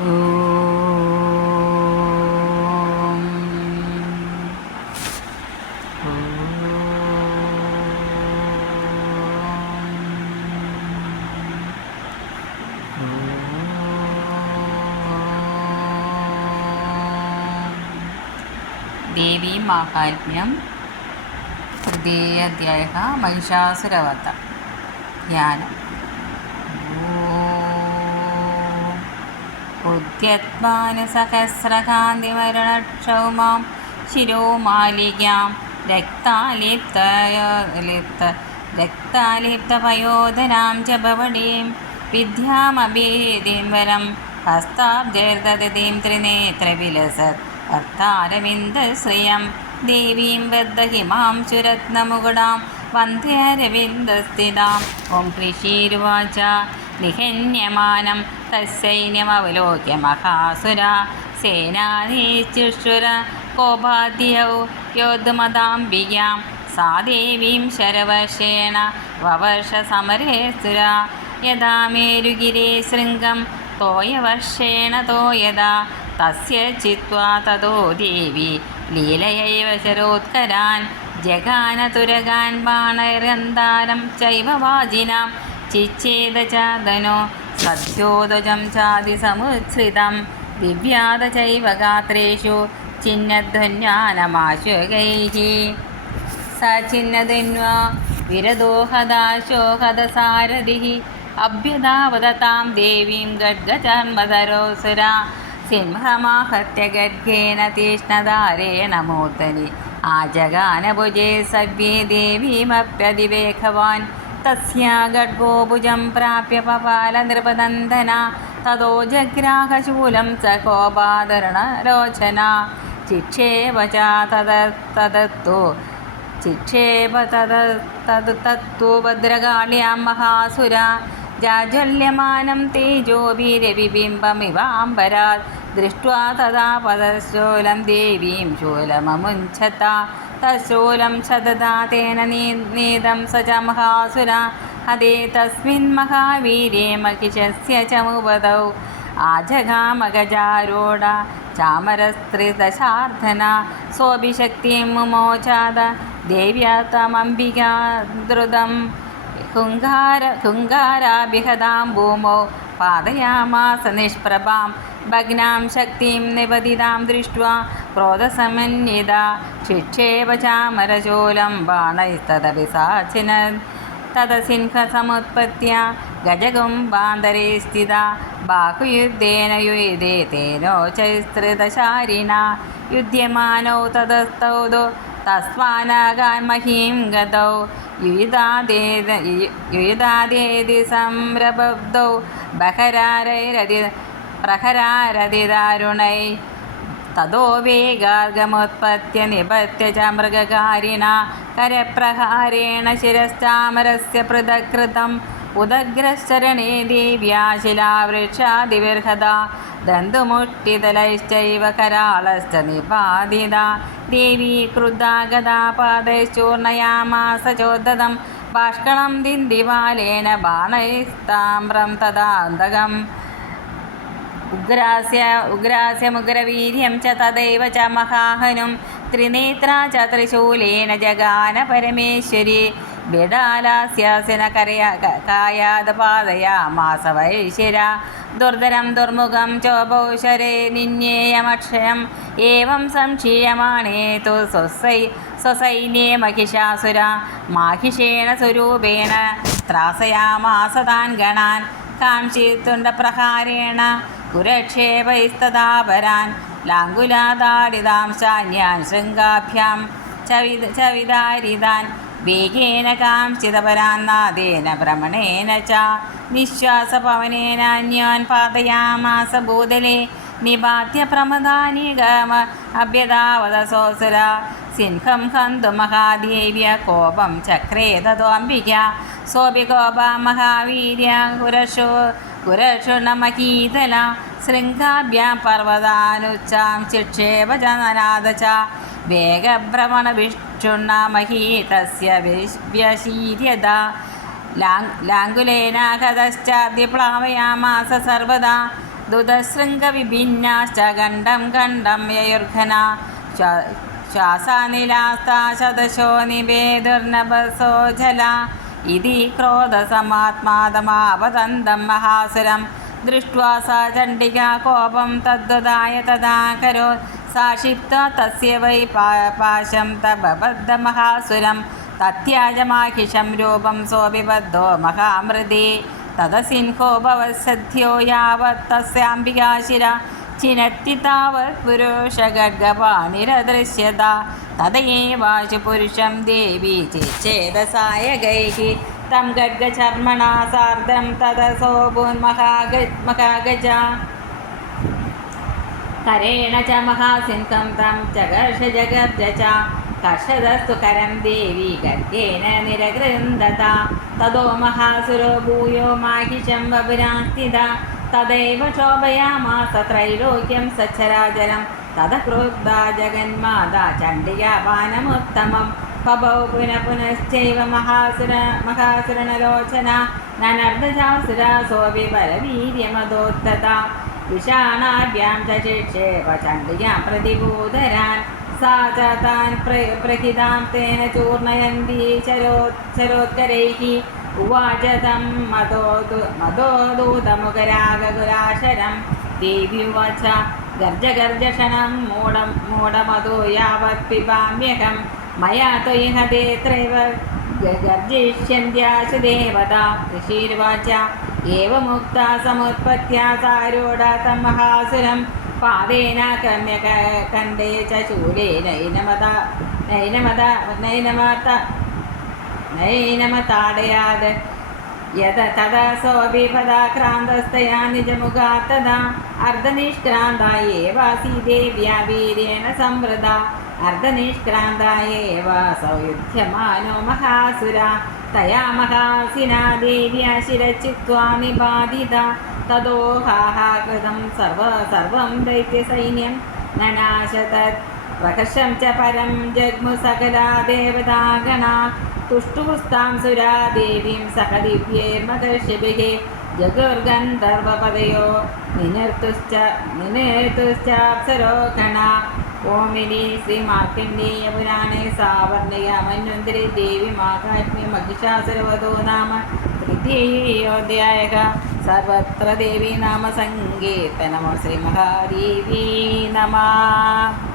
ओ देवीमाहात्म्यं तृतीयाध्यायः महिषासुरवत ध्यानम्। ഉദ്യത്മാനസഹസ്രകാന്തിമരണക്ഷൗമാം ശിരോമാലികാം രക്താലിപ്തയോലിപ്ത രക്താലിപ്തപയോധനാം ജപവടീം വിദ്യാമഭേദീം വരം ഹസ്താബ്ജർദതീം ത്രിനേത്രവിലസത് അർത്ഥാരവിന്ദശ്രിയം ദേവീം ബദ്ധഹിമാം ചുരത്നമുകുടാം വന്ധ്യരവിന്ദസ്ഥിതാം ഓം കൃഷീരുവാച നിഹന്യമാനം തസ്സൈന്യമവലോക്യ മഹാസുര. സേനാനീചുഷുര കോപാദ്യൗ യോദ്ധമതാംബികാം സാ ദേവീം ശരവർഷേണ വവർഷ സമരേസുര യഥാ മേരുഗിരേ ശൃംഗം തോയവർഷേണ തോയത തസ്യ ചിത്വാ തതോ ദേവി. ലീലയൈവ ശരോത്കരാൻ ജഗാനതുരകാൻ ബാണരന്താരം ചൈവ വാജിനാം ചിച്ഛേദ ചാദനോ സദ്യോദജം ചാതിസമുച്ഛ്രിതം ദിവ്യാത ചൈവ ഗാത്രേഷു ചിഹ്നധ്വന്യാനമാശുകൈः स छिन्नधन्वा विरदोहदाशोहदसारथिः अभ्युदावदतां देवीं गड्गचर्मधरोऽसुरा सिंहमाहत्य गड्गेन तीक्ष्णधारेण मूर्धनि आजगानभुजे सव्ये देवीमप्यधिवेखवान् തസ്യാ ഗഡ്ഗോഭുജം പ്രാപ്യ പപാല നൃപനന്ദന തതോ ജഗ്രാഹശൂലം സ കോപാതരണ ചിക്ഷേപ ച തദത്തു ചിക്ഷേപ തത ഭദ്രകാളിയാം മഹാസുര ജാജ്വല്യമാനം തേജോഭിരവിബിംബമിവ അംബരാ ദൃഷ്ട്വാ തഥാ പദശൂലം ദേവീം ശൂലമമുഞ്ചത തശൂലം ശതതാ തേന നീതം സ ച മഹാസുര ഹതേ തസ്മിൻ മഹാവീരേ മഹിഷസ്യ ച മുപതൗ ആജഗാമഗജാരൂഢ ചാമരസ്ത്രിദശാർദ്ധന സോഭിശക്തിം മുമോചാത. ദേവ്യാത്തമംബികാ ദ്രുതം. ഹുങ്കാര ഹുങ്കാരാഭിഹതാം ഭൂമോ. പാതയാമാസ നിഷ്പ്രഭാം. ഭഗ്നാം ശക്തിം നിപതിതാം ദൃഷ്ട്വാ. ക്രോധസമന്വിത ക്ഷിക്ഷേപ ചാമരചൂലം ബാണൈസ്തദപി സാക്ഷിന തദസിംഹസമുത്പത്യ ഗജകുംബാന്തരേ സ്ഥിത ബാഹുയുദ്ധേന യുയുധേ തേനോ ചൈസ്തൃതശാരിണ യുധ്യമാനോ തതസ്തൗതു തസ്മാനാകാമഹീം ഗതൗ. യുയുധാദേത യുയുധാദേതി സംരബ്ധൗ ബഹരാരൈരതി പ്രഹരാരതിദാരുണൈ തതോ വേഗാർഗമുത്പത്യ നിപത്യ ച മൃഗകാരിണ കരപ്രഹാരേണ ശിരസ്താമരസ്യ പൃഥകൃതം ഉദഗ്രശരണേ ദിവ്യാ ശിലാവൃക്ഷാതിവിർഹത ദന്തുമുഷ്ടിതലൈശ്ചൈവ കരാളശ്ച നിപാതിത ദേവീ കൃതാഗതാപാദൈശ്ചൂർണയാമാസ ചോദ്ദതം ഭാഷ്കളം ദിന്ദിവാലേന ബാണൈസ്താമ്രം തദാന്തകം ഉഗ്രാസ്യ ഉഗ്രാസ്യമുഗ്രവീര്യം ച തദൈവ ച മഹാഹനും. ത്രിനേത്ര ച ത്രിശൂലേന ജഗാന പരമേശ്വരി. ബിഡാലാസ്യാസിന കരയ കായാത് പാതയാമാസ വൈശ്വര ദുർധരം ദുർമുഖം ചോപൗശരേ നിന്യേയമക്ഷരം. ഏവം സംക്ഷീയമാണേ തു സ്വസൈ സ്വസൈന്യേ മഹിഷാസുര. മാഹിഷേണ സ്വരൂപേണ ത്രാസയാമാസതാൻ ഗണാൻ. ഗണാൻ കാംക്ഷിത്തുണ്ടപ്രഹാരേണ ഗുരക്ഷേപൈസ്തദാപരാൻ ലാങ്കുലാതാടിതാം ശാന്യാൻ ശൃംഗാഭ്യാം ചവിതാരിതാൻ വേഗേന കാംക്ഷിതപരാന്നാദേന ഭ്രമണേന ച. നിശ്വാസപവനേനാന്യാൻ പാതയാമാസ ഭൂതലെ നിപാത്യ പ്രമദാനികമ അഭ്യതാവതസോസുര സിംഹം ഹന്തു മഹാദേവ്യ കോപം ചക്രേ മഹാവീര്യ കുരശോ കുരക്ഷുണമഹീതല ശൃംഗാഭ്യ പർവതാനുച്ചാം ചിക്ഷേപ ച നനാദ ച വേഗഭ്രമണഭിക്ഷുണ്ണമഹീതസ്യ വ്യശീര്യത. ലാങ്കുലേനാകതശ്ചാദ്യ പ്ലാവയാമാസ സർവദാ. ദുതശൃംഗവിഭിന്നാശ്ച ഖണ്ഡം ഖണ്ഡം യയുർഘന. ശ്വാസാനിലാസ്താശതശോ നിവേദുർനഭസോജല ഇതി ക്രോധസമാത്മാതമാവതന്തം മഹാസുരം. ദൃഷ്ട്വാ സ ചണ്ഡിക കോപം തദ്വതായ തദാകരോ സാക്ഷിപ്ത തസ്യ വൈ പാശം തപബദ്ധ മഹാസുരം. തത്യാജമാഹിഷം രൂപം സോപിബദ്ധോ മഹാമൃതി. തദസിൻഹോ ഭവസദ്ധ്യോ യാവത് തസ്യാംബികാശിര. ചിനത്തി താവത് പുരുഷഗർഗപാണിരദൃശ്യത तावत् पुरुषगर्गपाणिरदृश्यत तदैवाशु पुरुषं देवी चेच्छेदसायगैः तं गड्गचर्मणा सार्धं तदसोऽभून्महाग महागजा करेण च महासिंहं तं जगर्ष जगर्ज च कर्षदस्तु करं देवी गर्गेण निरगृन्दता ततो महासुरो भूयो माहिषं वपुरास्थिता तदैव शोभयामास त्रैलोक्यं सचराचरं तद क्रुद्धा जगन्माता चण्डिकापानमुत्तमं पभौ पुनः पुनश्चैव महासुर महासुरनलोचना ननर्दशासुरा सोऽपि बलवीर्यमदोत्तता विषाणाभ्यां च शिक्षेप चण्डिकां प्रतिबोधरान् सा च तान् प्र प्रहितां तेन चूर्णयन्ती चरो चरोत्करैः उवाच तं मदोदु मदोदूतमुखरागकुलाशरं देवी उवाच गर्जगर्जषणं मूढं मूढमधो यावत् पिबाम्यहं मया त्वयि हतेऽत्रैव गर्जिष्यन्त्याशु देवता ऋषिर्वाच एवमुक्ता समुत्पत्त्या सारूढा तं महासुरं पादेन क्रम्य कण्डे च शूलेनैनमद नैनमद नैनमत नैनमताडयात् यद तदा सोऽपि पदाक्रान्तस्तया निजमुखात् तदा अर्धनिष्क्रान्ता एवासी देव्या वीर्येण संवृता। अर्धनिष्क्रान्ता एव सौयुध्यमानो महासुरा। तया महासिना देव्या शिरचित्वा निबाधिता। ततो हाहाकृतं सर्व दैत्यसैन्यं ननाशतत् प्रकर्षं च परं जग्मु सकला देवतागणा तुष्टुपुस्तां सुरा देवीं सह दिव्यैर्मदर्शिभिः जगुर्गन्धर्वपदयो निनिर्तुश्च निनिर्तुश्चाप्सरो गणा ओमिनी श्रीमार्कण्डेयपुराणे सावर्णया मन्वन्तरी देवी माहात्म्य महिषासुरवधो नाम तृतीयोऽध्यायः सर्वत्र देवी नाम सङ्कीर्तनमो श्रीमहादेवी नमः